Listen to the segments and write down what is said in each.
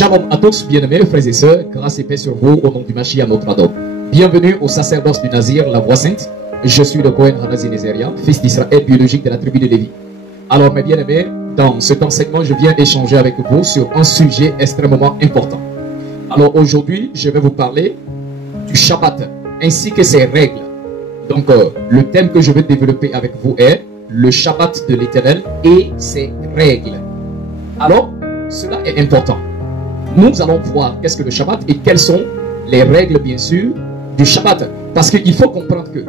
Shalom à tous, bien-aimés frères et sœurs, grâce et paix sur vous au nom du Mashiach notre Adon. Bienvenue au sacerdoce du Nazir, la voix sainte. Je suis le Kohen Hanazi Nézéria, fils d'Israël biologique de la tribu de Lévi. Alors mes bien-aimés, dans cet enseignement, je viens échanger avec vous sur un sujet extrêmement important. Alors aujourd'hui, je vais vous parler du Shabbat ainsi que ses règles. Donc le thème que je vais développer avec vous est le Shabbat de l'Éternel et ses règles. Alors, cela est important. Nous allons voir qu'est-ce que le Shabbat et quelles sont les règles bien sûr du Shabbat. Parce qu'il faut comprendre que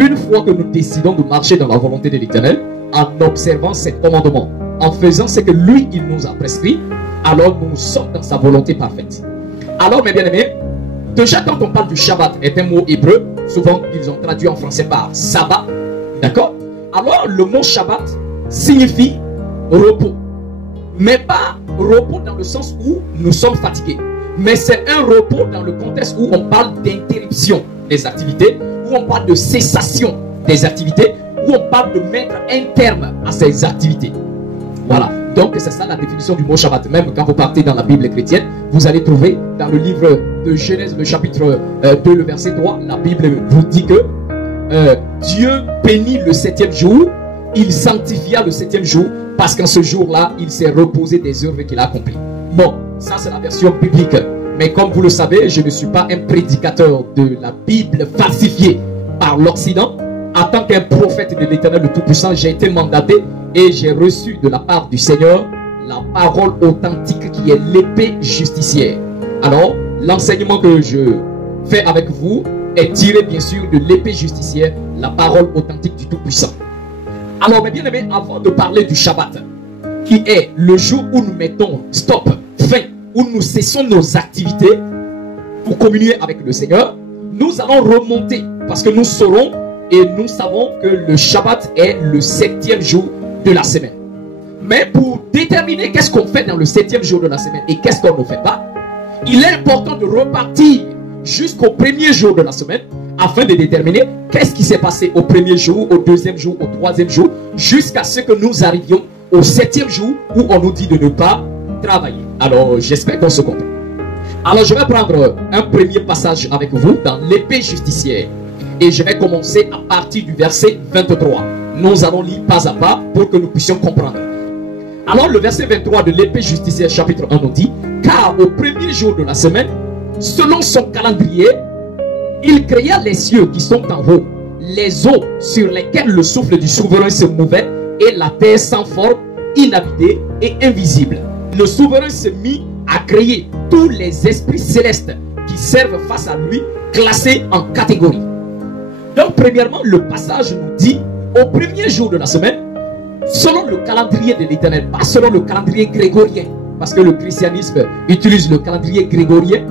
une fois que nous décidons de marcher dans la volonté de l'Éternel, en observant ses commandements, en faisant ce que lui il nous a prescrit, alors nous sommes dans sa volonté parfaite. Alors mes bien-aimés, déjà quand on parle du Shabbat est un mot hébreu, souvent ils ont traduit en français par sabbat, d'accord? Alors le mot Shabbat signifie repos, mais pas repos dans le sens où nous sommes fatigués, mais c'est un repos dans le contexte où on parle d'interruption des activités, où on parle de cessation des activités, où on parle de mettre un terme à ces activités. Voilà, donc c'est ça la définition du mot Shabbat. Même quand vous partez dans la Bible chrétienne, vous allez trouver dans le livre de Genèse, le chapitre 2, le verset 3, la Bible vous dit que Dieu bénit le 7e jour, il sanctifia le 7e jour, parce qu'en ce jour-là, il s'est reposé des œuvres qu'il a accomplies. Bon, ça c'est la version biblique. Mais comme vous le savez, je ne suis pas un prédicateur de la Bible falsifiée par l'Occident. En tant qu'un prophète de l'Éternel le Tout-Puissant, j'ai été mandaté et j'ai reçu de la part du Seigneur la parole authentique qui est l'épée justicière. Alors, l'enseignement que je fais avec vous est tiré bien sûr de l'épée justicière, la parole authentique du Tout-Puissant. Alors, mes bien-aimés, avant de parler du Shabbat, qui est le jour où nous mettons stop, fin, où nous cessons nos activités pour communier avec le Seigneur, nous allons remonter parce que nous saurons et nous savons que le Shabbat est le 7e jour de la semaine. Mais pour déterminer qu'est-ce qu'on fait dans le 7e jour de la semaine et qu'est-ce qu'on ne fait pas, il est important de repartir jusqu'au premier jour de la semaine afin de déterminer qu'est-ce qui s'est passé au premier jour, au deuxième jour, au troisième jour, jusqu'à ce que nous arrivions au 7e jour où on nous dit de ne pas travailler. Alors, j'espère qu'on se comprend. Alors, je vais prendre un premier passage avec vous dans l'épée justicière. Et je vais commencer à partir du verset 23. Nous allons lire pas à pas pour que nous puissions comprendre. Alors, le verset 23 de l'épée justicière, chapitre 1, nous dit: car au premier jour de la semaine, selon son calendrier, il créa les cieux qui sont en haut, les eaux sur lesquelles le souffle du souverain se mouvait, et la terre sans forme, inhabitée et invisible. Le souverain se mit à créer tous les esprits célestes qui servent face à lui, classés en catégories. Donc, premièrement, le passage nous dit, au premier jour de la semaine, selon le calendrier de l'Éternel, pas selon le calendrier grégorien, parce que le christianisme utilise le calendrier grégorien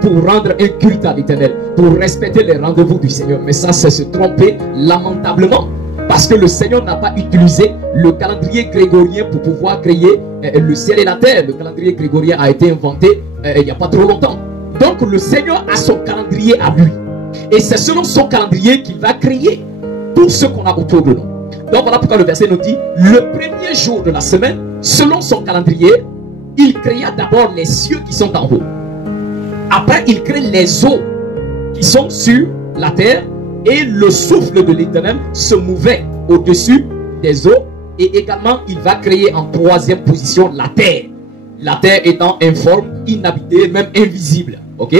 pour rendre un culte à l'Éternel, pour respecter les rendez-vous du Seigneur. Mais ça, c'est se tromper lamentablement. Parce que le Seigneur n'a pas utilisé le calendrier grégorien pour pouvoir créer le ciel et la terre. Le calendrier grégorien a été inventé il n'y a pas trop longtemps. Donc le Seigneur a son calendrier à lui. Et c'est selon son calendrier qu'il va créer tout ce qu'on a autour de nous. Donc voilà pourquoi le verset nous dit, le premier jour de la semaine, selon son calendrier, il créa d'abord les cieux qui sont en haut. Après, il crée les eaux qui sont sur la terre. Et le souffle de l'Éternel se mouvait au-dessus des eaux. Et également, il va créer en troisième position la terre. La terre étant informe, inhabitée, même invisible. Ok?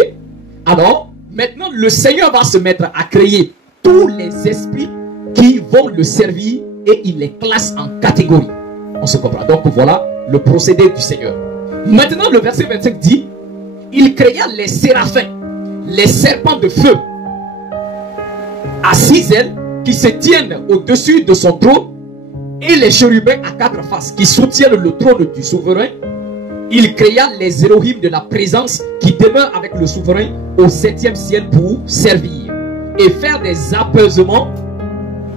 Alors, maintenant, le Seigneur va se mettre à créer tous les esprits qui vont le servir et il les classe en catégories. On se comprend. Donc, voilà le procédé du Seigneur. Maintenant, le verset 25 dit, il créa les séraphins, les serpents de feu, à 6 ailes qui se tiennent au-dessus de son trône, et les chérubins à 4 faces qui soutiennent le trône du souverain. Il créa les Elohim de la présence qui demeurent avec le souverain au 7e ciel pour servir et faire des apaisements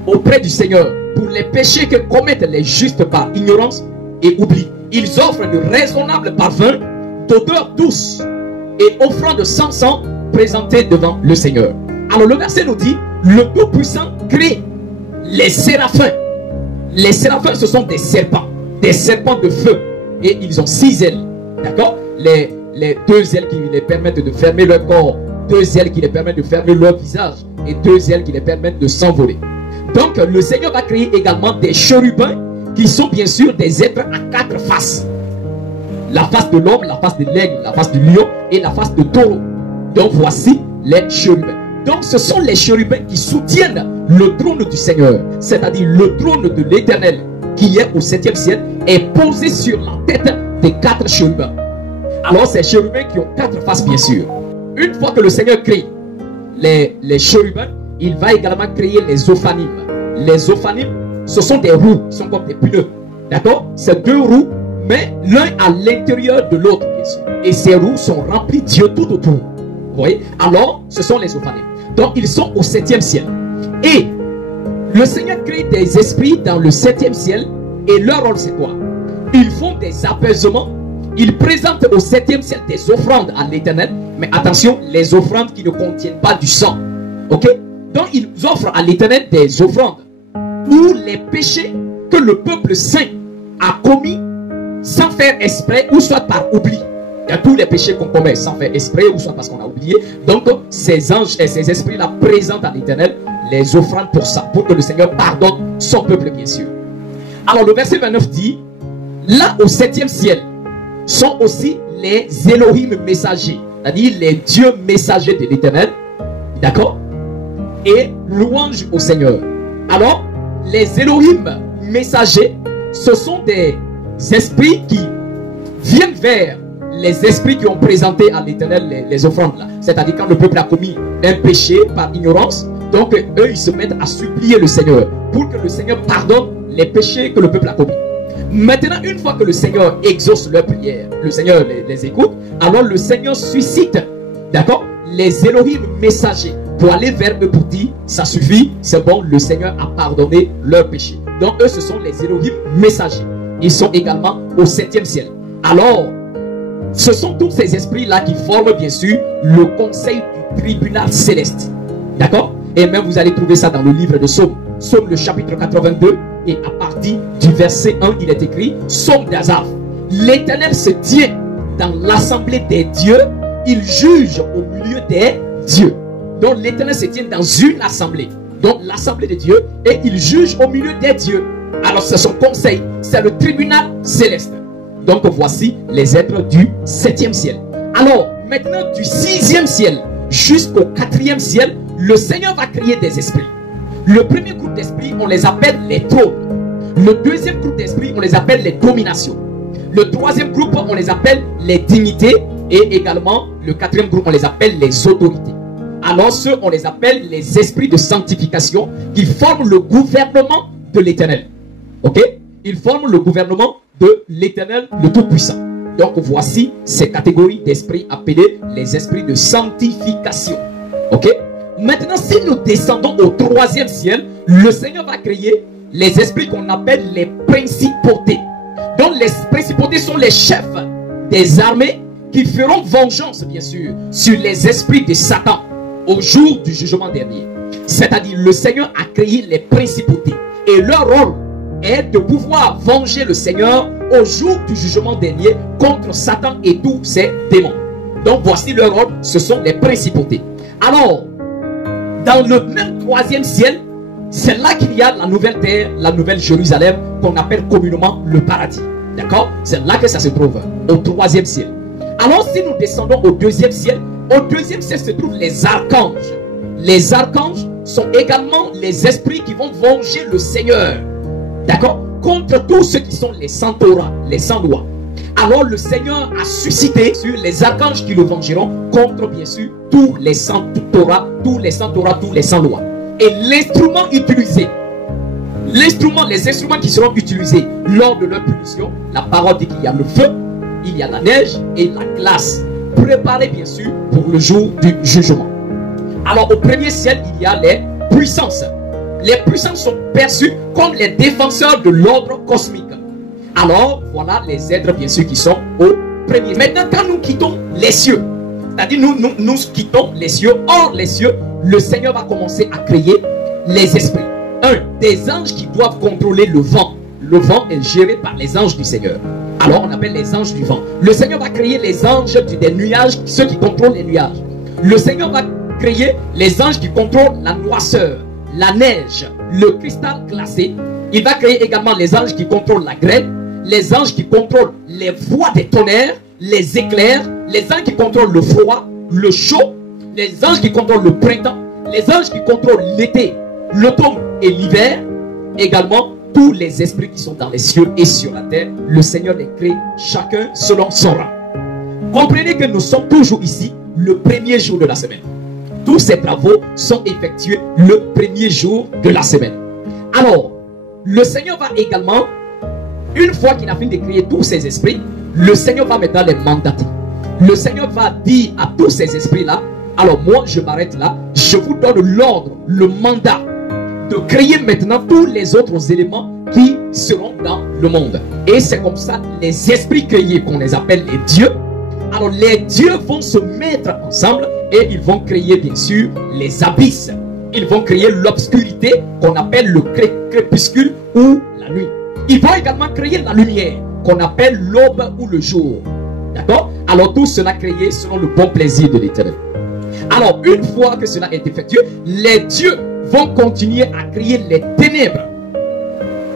auprès du Seigneur pour les péchés que commettent les justes par ignorance et oubli. Ils offrent de raisonnables parfums d'odeur douce et offrandes sans sang présentées devant le Seigneur. Alors le verset nous dit, le Tout-Puissant crée les séraphins. Les séraphins, ce sont des serpents de feu. Et ils ont 6 ailes. D'accord? Les 2 ailes qui les permettent de fermer leur corps, 2 ailes qui les permettent de fermer leur visage, et 2 ailes qui les permettent de s'envoler. Donc le Seigneur va créer également des chérubins qui sont bien sûr des êtres à 4 faces. La face de l'homme, la face de l'aigle, la face du lion et la face de taureau. Donc voici les chérubins. Donc ce sont les chérubins qui soutiennent le trône du Seigneur, c'est-à-dire le trône de l'Éternel qui est au 7e ciel est posé sur la tête des 4 chérubins. Alors ces chérubins qui ont 4 faces bien sûr. Une fois que le Seigneur crée les chérubins, il va également créer les ophanimes. Les ophanimes, ce sont des roues, ils sont comme des pneus. D'accord? C'est 2 roues, mais l'un à l'intérieur de l'autre bien sûr. Et ces roues sont remplies d'yeux tout autour. Vous voyez? Alors ce sont les ophanimes. Donc ils sont au 7e ciel. Et le Seigneur crée des esprits dans le 7e ciel. Et leur rôle c'est quoi? Ils font des apaisements. Ils présentent au 7e ciel des offrandes à l'Éternel. Mais attention, les offrandes qui ne contiennent pas du sang. Ok? Donc ils offrent à l'Éternel des offrandes pour les péchés que le peuple saint a commis sans faire exprès ou soit par oubli. Il y a tous les péchés qu'on commet sans faire exprès ou soit parce qu'on a oublié. Donc ces anges et ces esprits-là présentent à l'Éternel les offrandes pour ça, pour que le Seigneur pardonne son peuple bien sûr. Alors le verset 29 dit, là au 7e ciel sont aussi les Elohim messagers, c'est-à-dire les dieux messagers de l'Éternel, d'accord, et louange au Seigneur. Alors les Elohim messagers, ce sont des esprits qui viennent vers les esprits qui ont présenté à l'Éternel les offrandes là. C'est-à-dire quand le peuple a commis un péché par ignorance, donc eux ils se mettent à supplier le Seigneur pour que le Seigneur pardonne les péchés que le peuple a commis. Maintenant, une fois que le Seigneur exauce leurs prières, le Seigneur les écoute, alors le Seigneur suscite, d'accord, les Elohim messagers pour aller vers eux pour dire, ça suffit, c'est bon, le Seigneur a pardonné leurs péchés. Donc eux ce sont les Elohim messagers. Ils sont également au 7e ciel. Alors, ce sont tous ces esprits-là qui forment bien sûr le conseil du tribunal céleste. D'accord? Et même vous allez trouver ça dans le livre de Psaume. Psaume le chapitre 82. Et à partir du verset 1, il est écrit, Psaume d'Asaph. L'Éternel se tient dans l'assemblée des dieux. Il juge au milieu des dieux. Donc l'Éternel se tient dans une assemblée. Donc l'assemblée des dieux. Et il juge au milieu des dieux. Alors c'est son conseil. C'est le tribunal céleste. Donc voici les êtres du 7e ciel. Alors maintenant du 6e ciel jusqu'au 4e ciel, le Seigneur va créer des esprits. Le premier groupe d'esprits, on les appelle les trônes. Le deuxième groupe d'esprits, on les appelle les dominations. Le troisième groupe, on les appelle les dignités. Et également, le 4e groupe, on les appelle les autorités. Alors ceux, on les appelle les esprits de sanctification qui forment le gouvernement de l'Éternel. Ok? Ils forment le gouvernement de l'Éternel, le Tout-Puissant. Donc voici ces catégories d'esprits appelées les esprits de sanctification. Ok? Maintenant, si nous descendons au 3e ciel, le Seigneur va créer les esprits qu'on appelle les principautés. Donc les principautés sont les chefs des armées qui feront vengeance bien sûr sur les esprits de Satan au jour du jugement dernier. C'est-à-dire le Seigneur a créé les principautés et leur rôle est de pouvoir venger le Seigneur au jour du jugement dernier contre Satan et tous ses démons. Donc voici leur rôle, ce sont les principautés. Alors, dans le même 3e ciel, c'est là qu'il y a la nouvelle terre, la nouvelle Jérusalem, qu'on appelle communément le paradis. D'accord? C'est là que ça se trouve, au 3e ciel. Alors si nous descendons au 2e ciel se trouvent les archanges. Les archanges sont également les esprits qui vont venger le Seigneur. D'accord? Contre tous ceux qui sont les sans Torah, les sans loi. Alors le Seigneur a suscité sur les archanges qui le vengeront contre bien sûr tous les sans Torah, tous les sans Torah, tous les sans loi. Et l'instrument utilisé, les instruments qui seront utilisés lors de leur punition, la parole dit qu'il y a le feu, il y a la neige et la glace, préparés bien sûr pour le jour du jugement. Alors au premier ciel, il y a les puissances. Les puissances sont perçues comme les défenseurs de l'ordre cosmique. Alors voilà les êtres bien sûr qui sont au premier. Maintenant quand nous quittons les cieux, c'est-à-dire nous quittons les cieux, hors les cieux, le Seigneur va commencer à créer les esprits. Des anges qui doivent contrôler le vent. Le vent est géré par les anges du Seigneur. Alors on appelle les anges du vent. Le Seigneur va créer les anges des nuages, ceux qui contrôlent les nuages. Le Seigneur va créer les anges qui contrôlent la noirceur, la neige, le cristal glacé. Il va créer également les anges qui contrôlent la grêle, les anges qui contrôlent les voies des tonnerres, les éclairs, les anges qui contrôlent le froid, le chaud, les anges qui contrôlent le printemps, les anges qui contrôlent l'été, l'automne et l'hiver, également tous les esprits qui sont dans les cieux et sur la terre. Le Seigneur les crée chacun selon son rang. Comprenez que nous sommes toujours ici le premier jour de la semaine. Tous ces travaux sont effectués le premier jour de la semaine. Alors, le Seigneur va également, une fois qu'il a fini de créer tous ces esprits, le Seigneur va maintenant les mandater. Le Seigneur va dire à tous ces esprits-là, alors moi je m'arrête là, je vous donne l'ordre, le mandat de créer maintenant tous les autres éléments qui seront dans le monde. Et c'est comme ça, les esprits créés, qu'on les appelle les dieux, alors les dieux vont se mettre ensemble et ils vont créer bien sûr les abysses. Ils vont créer l'obscurité qu'on appelle le crépuscule ou la nuit. Ils vont également créer la lumière qu'on appelle l'aube ou le jour. D'accord? Alors tout cela créé selon le bon plaisir de l'Éternel. Alors une fois que cela est effectué, les dieux vont continuer à créer les ténèbres.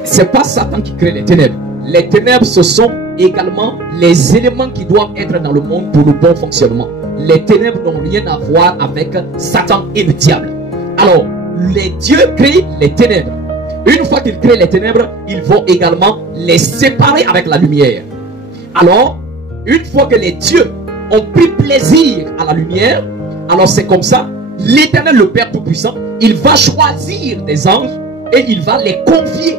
C'est pas Satan qui crée les ténèbres. Les ténèbres, ce sont également les éléments qui doivent être dans le monde pour le bon fonctionnement. Les ténèbres n'ont rien à voir avec Satan et le diable. Alors, les dieux créent les ténèbres. Une fois qu'ils créent les ténèbres, ils vont également les séparer avec la lumière. Alors, une fois que les dieux ont pris plaisir à la lumière, alors c'est comme ça, l'Éternel, le Père Tout-Puissant, il va choisir des anges et il va les confier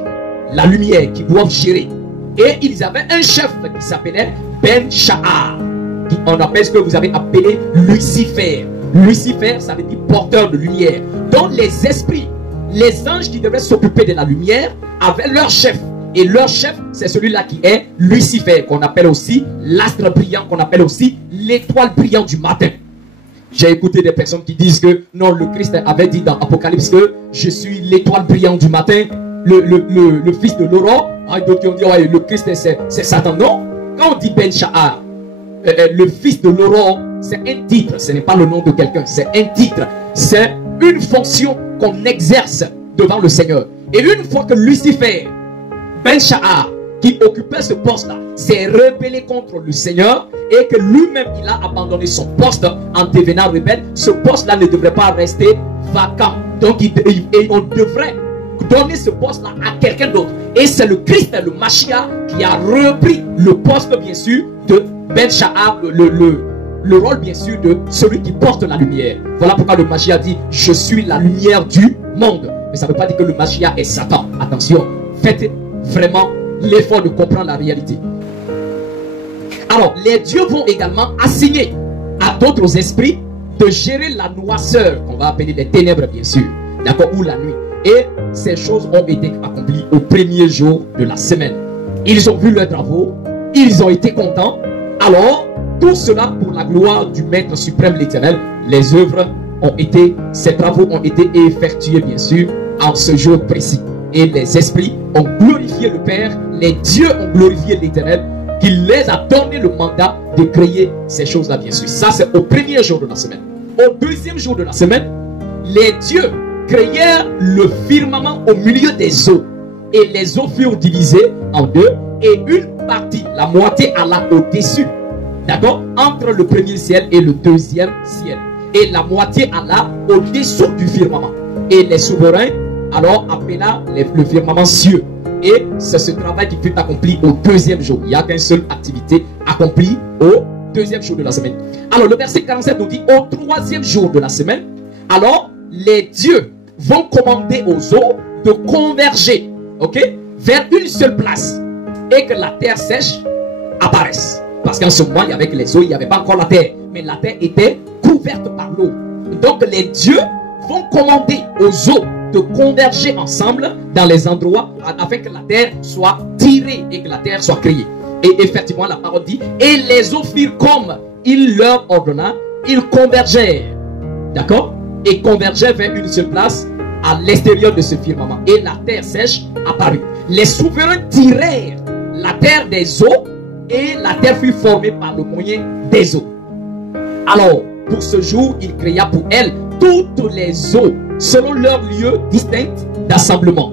la lumière qu'ils doivent gérer. Et ils avaient un chef qui s'appelait Ben-Shahar, on appelle ce que vous avez appelé Lucifer. Lucifer, ça veut dire porteur de lumière. Donc les esprits, les anges qui devaient s'occuper de la lumière avaient leur chef. Et leur chef, c'est celui-là qui est Lucifer, qu'on appelle aussi l'astre brillant, qu'on appelle aussi l'étoile brillante du matin. J'ai écouté des personnes qui disent que non, le Christ avait dit dans Apocalypse que je suis l'étoile brillante du matin, le fils de l'aurore. D'autres qui ont dit ouais, le Christ c'est Satan. Non, quand on dit Ben-Shahar, le fils de l'aurore, c'est un titre, ce n'est pas le nom de quelqu'un, c'est un titre, c'est une fonction qu'on exerce devant le Seigneur. Et une fois que Lucifer, Ben-Shahar, qui occupait ce poste-là, s'est rebellé contre le Seigneur et que lui-même il a abandonné son poste en devenant rebelle, ce poste-là ne devrait pas rester vacant. Donc on devrait donner ce poste-là à quelqu'un d'autre. Et c'est le Christ, le Mashiach, qui a repris le poste bien sûr de Ben-Shahar, le rôle bien sûr de celui qui porte la lumière. Voilà pourquoi le Mashiach dit je suis la lumière du monde. Mais ça ne veut pas dire que le Mashiach est Satan. Attention, faites vraiment l'effort de comprendre la réalité. Alors, les dieux vont également assigner à d'autres esprits de gérer la noirceur, qu'on va appeler les ténèbres bien sûr, d'accord, ou la nuit. Et ces choses ont été accomplies au premier jour de la semaine. Ils ont vu leurs travaux, ils ont été contents. Alors, tout cela pour la gloire du Maître suprême l'Éternel. Les œuvres ont été, ces travaux ont été effectués bien sûr en ce jour précis. Et les esprits ont glorifié le Père, les dieux ont glorifié l'Éternel, qui les a donné le mandat de créer ces choses-là, bien sûr. Ça, c'est au premier jour de la semaine. Au deuxième jour de la semaine, les dieux créèrent le firmament au milieu des eaux. Et les eaux furent divisées en deux. Et une partie, la moitié, alla au-dessus. D'accord? Entre le premier ciel et le deuxième ciel. Et la moitié alla au-dessous du firmament. Et les souverains alors appela le firmament cieux. Et c'est ce travail qui fut accompli au deuxième jour. Il n'y a qu'une seule activité accomplie au deuxième jour de la semaine. Alors le verset 47 nous dit au troisième jour de la semaine, alors les dieux vont commander aux eaux de converger, ok, vers une seule place et que la terre sèche apparaisse. Parce qu'en ce moment, avec les eaux, il n'y avait pas encore la terre, mais la terre était couverte par l'eau. Donc les dieux vont commander aux eaux de converger ensemble dans les endroits afin que la terre soit tirée et que la terre soit créée. Et effectivement, la parole dit, et les eaux firent comme il leur ordonna, ils convergèrent. D'accord? Et convergèrent vers une seule place à l'extérieur de ce firmament. Et la terre sèche apparut. Les souverains tirèrent la terre des eaux et la terre fut formée par le moyen des eaux. Alors, pour ce jour, il créa pour elle toutes les eaux selon leur lieu distinct d'assemblement.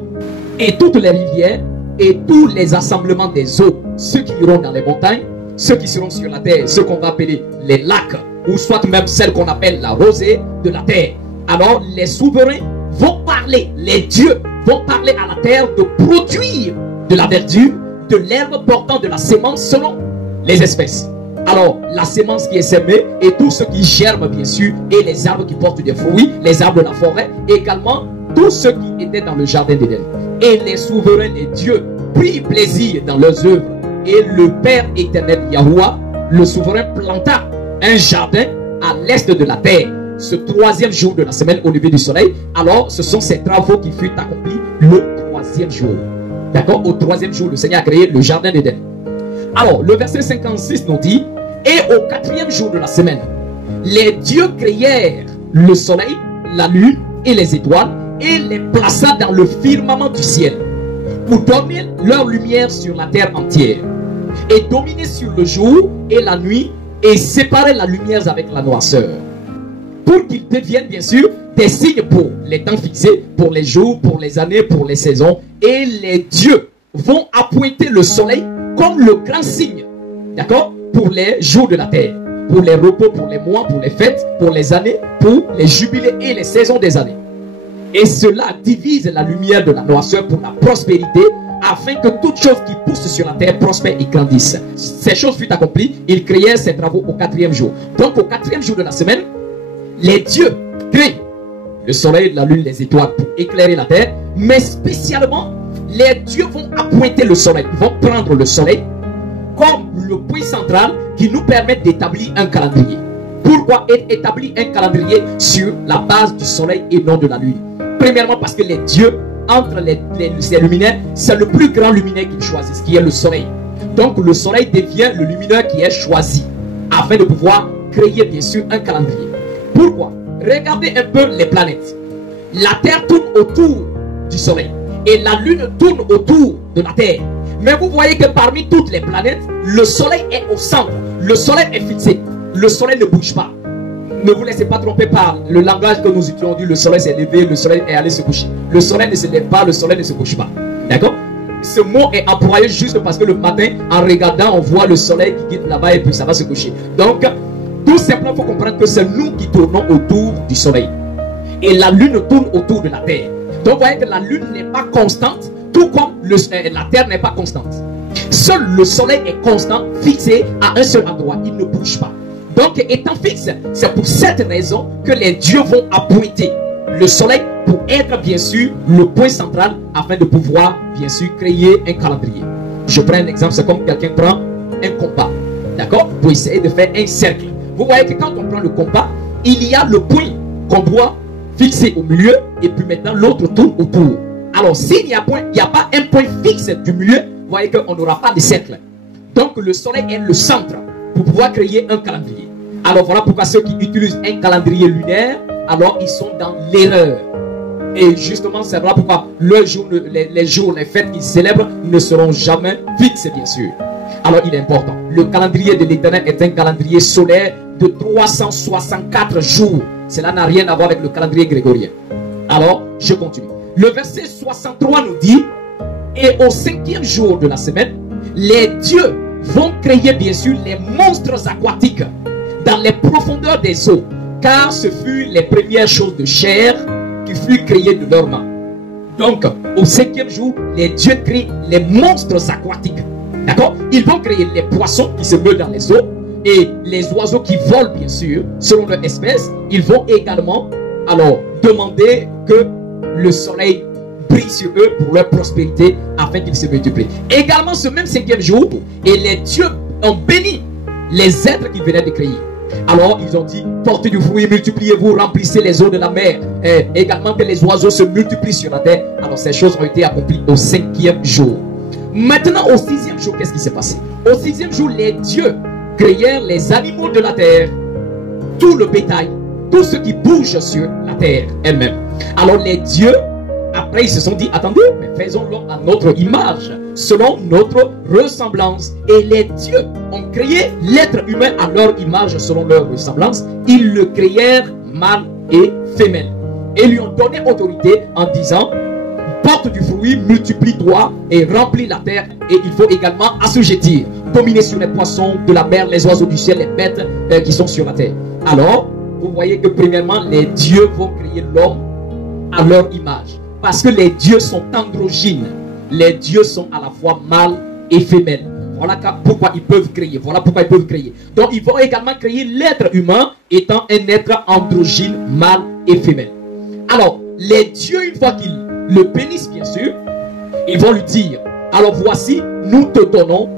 Et toutes les rivières et tous les assemblements des eaux, ceux qui iront dans les montagnes, ceux qui seront sur la terre, ceux qu'on va appeler les lacs, ou soit même celles qu'on appelle la rosée de la terre. Alors les souverains vont parler, les dieux vont parler à la terre de produire de la verdure, de l'herbe portant de la sémence selon les espèces. Alors la sémence qui est semée et tout ce qui germe bien sûr, et les arbres qui portent des fruits, les arbres de la forêt, et également tout ce qui était dans le jardin d'Éden. Et les souverains, les dieux, prirent plaisir dans leurs œuvres. Et le Père éternel Yahuwah, le souverain, planta un jardin à l'est de la terre. Ce troisième jour de la semaine au lever du soleil. Alors ce sont ces travaux qui furent accomplis le troisième jour. D'accord? Au troisième jour, le Seigneur a créé le jardin d'Éden. Alors le verset 56 nous dit, et au quatrième jour de la semaine, les dieux créèrent le soleil, la lune et les étoiles, et les plaça dans le firmament du ciel, pour donner leur lumière sur la terre entière, et dominer sur le jour et la nuit, et séparer la lumière avec la noirceur, pour qu'ils deviennent bien sûr des signes pour les temps fixés, pour les jours, pour les années, pour les saisons. Et les dieux vont appointer le soleil comme le grand signe, d'accord, pour les jours de la terre, pour les repos, pour les mois, pour les fêtes, pour les années, pour les jubilés et les saisons des années. Et cela divise la lumière de la noirceur pour la prospérité, afin que toute chose qui pousse sur la terre prospère et grandisse. Ces choses furent accomplies, ils créèrent ces travaux au quatrième jour. Donc au quatrième jour de la semaine, les dieux créent le soleil, la lune, les étoiles pour éclairer la terre, mais spécialement, les dieux vont appointer le soleil. Ils vont prendre le soleil comme le point central qui nous permet d'établir un calendrier. Pourquoi établir un calendrier sur la base du soleil et non de la lune? Premièrement parce que les dieux, entre ces luminaires, c'est le plus grand luminaire qu'ils choisissent, qui est le soleil. Donc le soleil devient le luminaire qui est choisi, afin de pouvoir créer bien sûr un calendrier. Pourquoi? Regardez un peu les planètes. La Terre tourne autour du soleil, et la lune tourne autour de la Terre. Mais vous voyez que parmi toutes les planètes, le soleil est au centre. Le soleil est fixé. Le soleil ne bouge pas. Ne vous laissez pas tromper par le langage que nous utilisons. Le soleil s'est levé, le soleil est allé se coucher. Le soleil ne se lève pas, le soleil ne se couche pas. D'accord? Ce mot est employé juste parce que le matin, en regardant, on voit le soleil qui quitte là-bas et puis ça va se coucher. Donc, tout simplement, il faut comprendre que c'est nous qui tournons autour du soleil. Et la lune tourne autour de la terre. Donc, vous voyez que la lune n'est pas constante, tout comme la terre n'est pas constante. Seul le soleil est constant, fixé à un seul endroit. Il ne bouge pas. Donc, étant fixe, c'est pour cette raison que les dieux vont appointer le soleil pour être bien sûr le point central afin de pouvoir bien sûr créer un calendrier. Je prends un exemple, c'est comme quelqu'un prend un compas, d'accord, pour essayer de faire un cercle. Vous voyez que quand on prend le compas, il y a le point qu'on doit fixer au milieu et puis maintenant l'autre tourne autour. Alors s'il n'y a pas un point fixe du milieu, vous voyez qu'on n'aura pas de cercle. Donc le soleil est le centre pour pouvoir créer un calendrier. Alors voilà pourquoi ceux qui utilisent un calendrier lunaire, alors ils sont dans l'erreur. Et justement, c'est là pourquoi les jours, les fêtes qu'ils célèbrent ne seront jamais fixes, bien sûr. Alors il est important. Le calendrier de l'Éternel est un calendrier solaire de 364 jours. Cela n'a rien à voir avec le calendrier grégorien. Alors, je continue. Le verset 63 nous dit, et au 5e jour de la semaine, les dieux vont créer bien sûr les monstres aquatiques dans les profondeurs des eaux, car ce fut les premières choses de chair qui furent créées de leurs mains. Donc, au 5e jour, les dieux créent les monstres aquatiques. D'accord? Ils vont créer les poissons qui se meuvent dans les eaux et les oiseaux qui volent, bien sûr, selon leur espèce. Ils vont également, alors, demander que le soleil brille sur eux pour leur prospérité afin qu'ils se multiplient. Également, ce même 5e jour, et les dieux ont béni les êtres qu'ils venaient de créer. Alors, ils ont dit, portez du fruit, multipliez-vous, remplissez les eaux de la mer. Et également que les oiseaux se multiplient sur la terre. Alors, ces choses ont été accomplies au 5e jour. Maintenant, au 6e jour, qu'est-ce qui s'est passé? Au 6e jour, les dieux créèrent les animaux de la terre, tout le bétail, tout ce qui bouge sur la terre elle-même. Alors, les dieux, après, ils se sont dit, attendez, mais faisons-le à notre image, selon notre ressemblance. Et les dieux ont créé l'être humain à leur image, selon leur ressemblance. Ils le créèrent mâle et femelle. Et lui ont donné autorité en disant, porte du fruit, multiplie-toi et remplis la terre. Et il faut également assujettir, dominer sur les poissons de la mer, les oiseaux du ciel, les bêtes qui sont sur la terre. Alors, vous voyez que premièrement, les dieux vont créer l'homme à leur image. Parce que les dieux sont androgynes. Les dieux sont à la fois mâles et femelles. Voilà pourquoi ils peuvent créer. Voilà pourquoi ils peuvent créer. Donc ils vont également créer l'être humain étant un être androgyne, mâle et femelle. Alors, les dieux, une fois qu'ils le bénissent, bien sûr, ils vont lui dire, alors voici, nous te donnons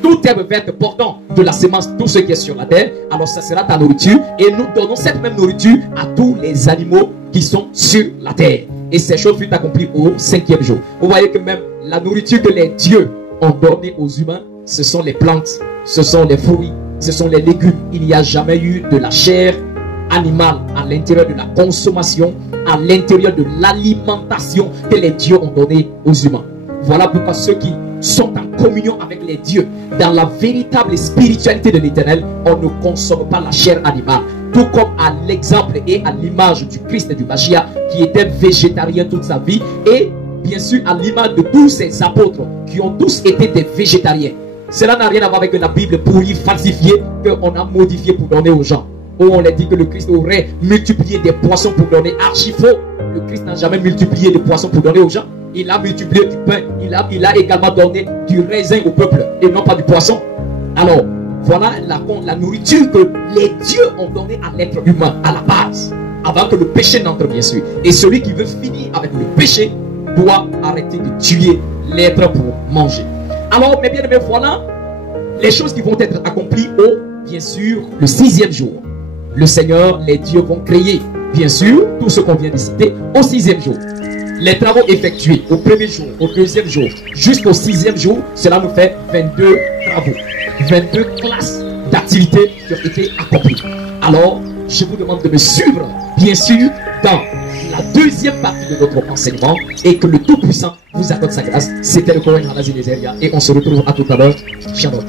toute herbe verte portant de la semence, tout ce qui est sur la terre. Alors ça sera ta nourriture. Et nous donnons cette même nourriture à tous les animaux qui sont sur la terre. Et ces choses furent accomplies au 5e jour. Vous voyez que même la nourriture que les dieux ont donnée aux humains, ce sont les plantes, ce sont les fruits, ce sont les légumes. Il n'y a jamais eu de la chair animale à l'intérieur de la consommation, à l'intérieur de l'alimentation que les dieux ont donnée aux humains. Voilà pourquoi ceux qui sont en communion avec les dieux, dans la véritable spiritualité de l'Éternel, on ne consomme pas la chair animale. Tout comme à l'exemple et à l'image du Christ et du Mashiach qui était végétarien toute sa vie, et bien sûr à l'image de tous ces apôtres qui ont tous été des végétariens. Cela n'a rien à voir avec la Bible pourrie, falsifiée, qu'on a modifié pour donner aux gens. Où on a dit que le Christ aurait multiplié des poissons pour donner, archi faux. Le Christ n'a jamais multiplié des poissons pour donner aux gens. Il a multiplié du pain, il a également donné du raisin au peuple et non pas du poisson. Alors, voilà la nourriture que les dieux ont donnée à l'être humain à la base, avant que le péché n'entre, bien sûr. Et celui qui veut finir avec le péché doit arrêter de tuer l'être pour manger. Alors, mes bien-aimés, voilà les choses qui vont être accomplies bien sûr, le 6e jour. Le Seigneur, les dieux vont créer, bien sûr, tout ce qu'on vient de citer au 6e jour. Les travaux effectués au 1er jour, au 2e jour, jusqu'au 6e jour, cela nous fait 22 travaux, 22 classes d'activités qui ont été accomplies. Alors, je vous demande de me suivre, bien sûr, dans la deuxième partie de notre enseignement et que le Tout-Puissant vous accorde sa grâce. C'était le Cohen Hanazi Nezeria et on se retrouve à tout à l'heure. Shalom.